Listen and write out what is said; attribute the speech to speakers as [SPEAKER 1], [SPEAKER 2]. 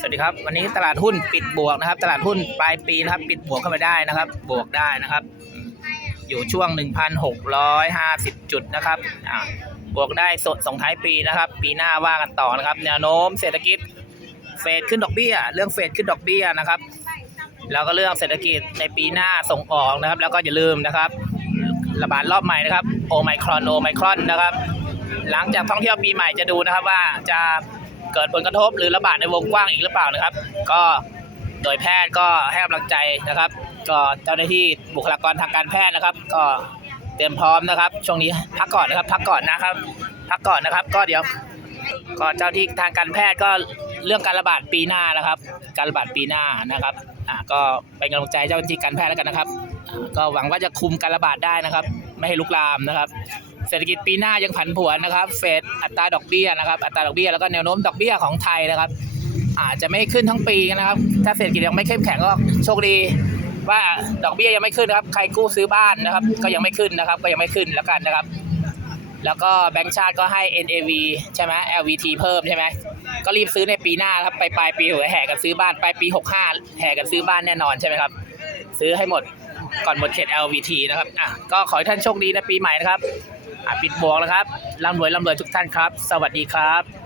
[SPEAKER 1] สวัสดีครับ วันนี้ตลาดหุ้นปิดบวกนะครับ ตลาดหุ้นปลายปีนะครับ ปิดบวกเข้าไปได้นะครับ บวกได้นะครับ อยู่ช่วง 1,650 จุดนะครับบวกได้สดส่งท้ายปีนะครับ ปีหน้าว่ากันต่อนะครับ แนวโน้มเศรษฐกิจเฟดขึ้นดอกเบี้ย เรื่องเฟดขึ้นดอกเบี้ยนะครับ แล้วก็เรื่องเศรษฐกิจในปีหน้าส่งออกนะครับ แล้วก็อย่าลืมนะครับ ระบาดรอบใหม่นะครับโอไมครอนโอไมครอนนะครับ หลังจากท่องเที่ยวปีใหม่จะดูนะครับว่าจะเกิดผลกระทบหรือระบาดในวงกว้างอีกหรือเปล่านะครับ ก็โดยแพทย์ก็ให้กำลังใจนะครับ ก็เจ้าหน้าที่บุคลากรทางการแพทย์นะครับ ก็เตรียมพร้อมนะครับ ช่วงนี้พักก่อนนะครับ พักก่อนนะครับ พักก่อนนะครับ ก็เดี๋ยว ก็เจ้าที่ทางการแพทย์ก็เรื่องการระบาดปีหน้านะครับ การระบาดปีหน้านะครับอ่าก็เป็นกำลังใจเจ้าหน้าที่การแพทย์แล้วกันนะครับ ก็หวังว่าจะคุมการระบาดได้นะครับ ไม่ให้ลุกลามนะครับ เศรษฐกิจปีหน้ายังผันผวนนะครับ เฟดอัตราดอกเบี้ยนะครับ อัตราดอกเบี้ยแล้วก็แนวโน้มดอกเบี้ยของไทยนะครับ อาจจะไม่ขึ้นทั้งปีนะครับ ถ้าเศรษฐกิจยังไม่เข้มแข็งก็โชคดีว่าดอกเบี้ยยังไม่ขึ้นนะครับ ใครกู้ซื้อบ้านนะครับ ก็ยังไม่ขึ้นนะครับ ก็ยังไม่ขึ้นแล้วกันนะครับ แล้วก็แบงก์ชาติก็ให้ NAV ใช่ไหม LVT เพิ่มใช่ไหมก็รีบซื้อในปีหน้าครับไปปลายปีหัวแห่กันซื้อบ้านปลายปี 65 แห่กันซื้อบ้านแน่นอนใช่ไหมครับ ซื้อให้หมดก่อนหมดเขต LVT นะครับอะก็ขอให้ท่านโชคดีในปีใหม่นะครับอะปิดบวกแล้วครับร่ำรวยร่ำรวยทุกท่านครับ สวัสดีครับ